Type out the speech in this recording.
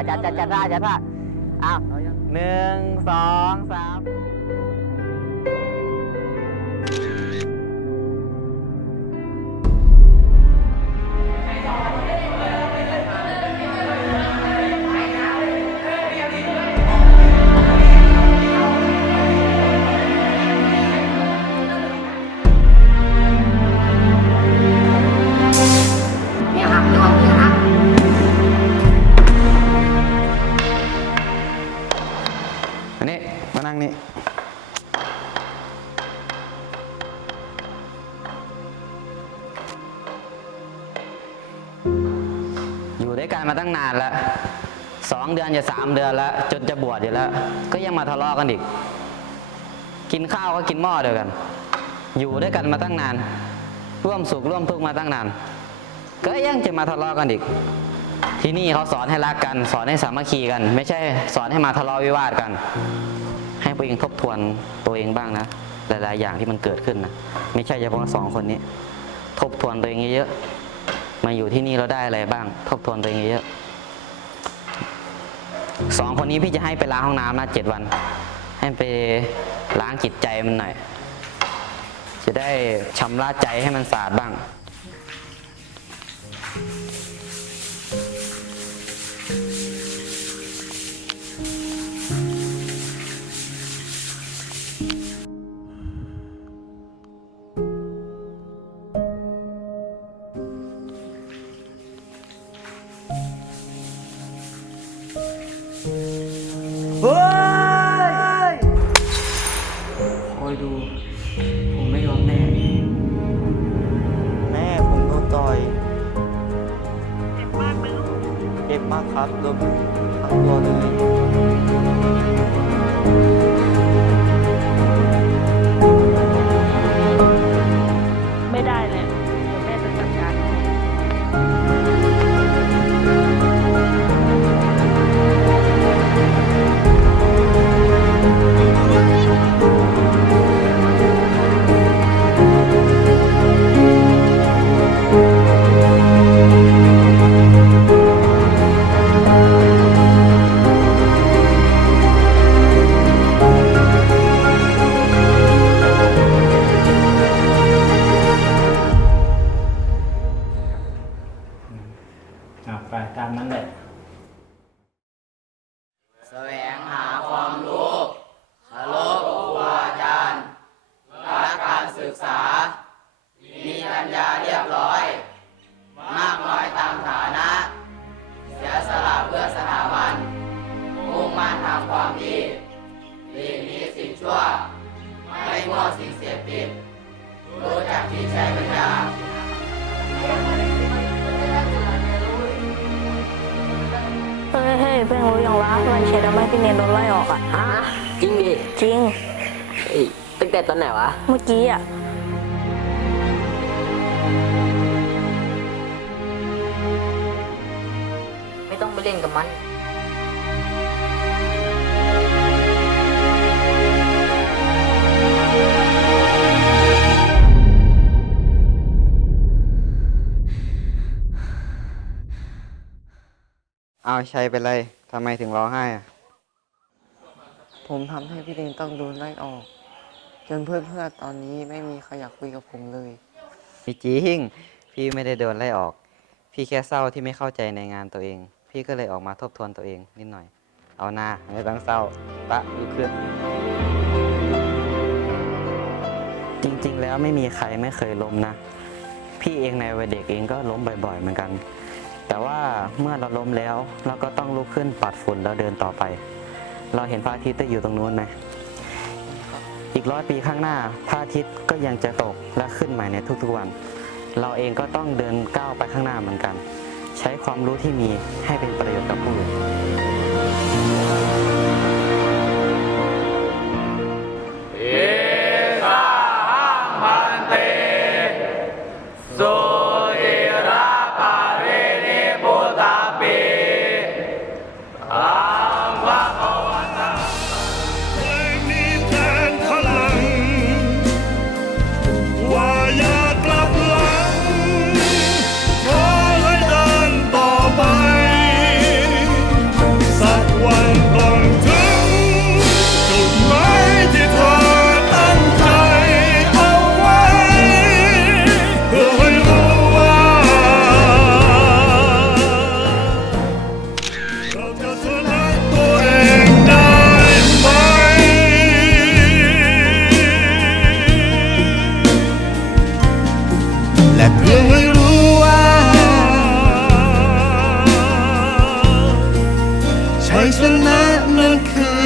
าจัดจัดจัดท่าจัดท่าอ้าวหนึ่งสองสาม นั่งนี่อยู่ด้วยกันมาตั้งนานแล้วสองเดือนจะสามเดือนแล้ว จนจะบวชอยู่แล้ว ก็ยังมาทะเลาะกันอีก กินข้าวก็กินหม้อเดียวกัน อยู่ด้วยกันมาตั้งนาน ร่วมสุขร่วมทุกข์มาตั้งนาน ก็ยังจะมาทะเลาะกันอีก ที่นี่เขาสอนให้รักกัน สอนให้สามัคคีกัน ไม่ใช่สอนให้มาทะเลาะวิวาทกัน ตัวเองทบทวนตัวเองบ้างนะ หลาย ๆ อย่างที่มันเกิดขึ้นนะไม่ใช่เฉพาะสองคนนี้ ทบทวนตัวเองเยอะๆมาอยู่ที่นี่เราได้อะไรบ้าง ทบทวนตัวเองเยอะสองคนนี้พี่จะให้ไปล้างห้องน้ำนะเจ็ดวัน ให้ไปล้างจิตใจมันหน่อย จะได้ชำระใจให้มันสะอาดบ้าง อยดู ผมไม่ยอมแน่ แม่ผมโดนต่อยเจ็บมากไหมลูกเจ็บมากครับโดนทั้งตัวเลย เฮ้ยเฮ้ยเพิ่งรู้ยังวะมันเชดทำให้พี่เนนโดนไล่ออกอะ ฮะจริงดิจริง เอ้ยตั้งแต่ตอนไหนวะ เมื่อกี้อะ ไม่ต้องไปเล่นกับมัน เอาชัยเป็นไรทำไมถึงร้องไห้อะผมทำให้พี่เดนต้องโดนไล่ออก จนเพื่อนๆตอนนี้ไม่มีใครอยากคุยกับผมเลยพี่จริง พี่ไม่ได้โดนไล่ออก พี่แค่เศร้าที่ไม่เข้าใจในงานตัวเอง พี่ก็เลยออกมาทบทวนตัวเองนิดหน่อย เอาหน้าไม่ต้องเศร้าปะลุกขึ้น จริงๆ แล้วไม่มีใครไม่เคยล้มนะ พี่เองในวัยเด็กเองก็ล้มบ่อยๆ เหมือนกัน แต่ว่าเมื่อเราล้มแล้ว เราก็ต้องลุกขึ้นปัดฝุ่นแล้วเดินต่อไป เราเห็นพระอาทิตย์ได้อยู่ตรงนู้นไหมอีกร้อยปีข้างหน้าพระอาทิตย์ก็ยังจะตกและขึ้นใหม่ในทุกๆวัน เราเองก็ต้องเดินก้าวไปข้างหน้าเหมือนกัน ใช้ความรู้ที่มีให้เป็นประโยชน์กับผู้อื่นมี และเพื่อให้รู้ว่า ชัยชนะนั้นคือ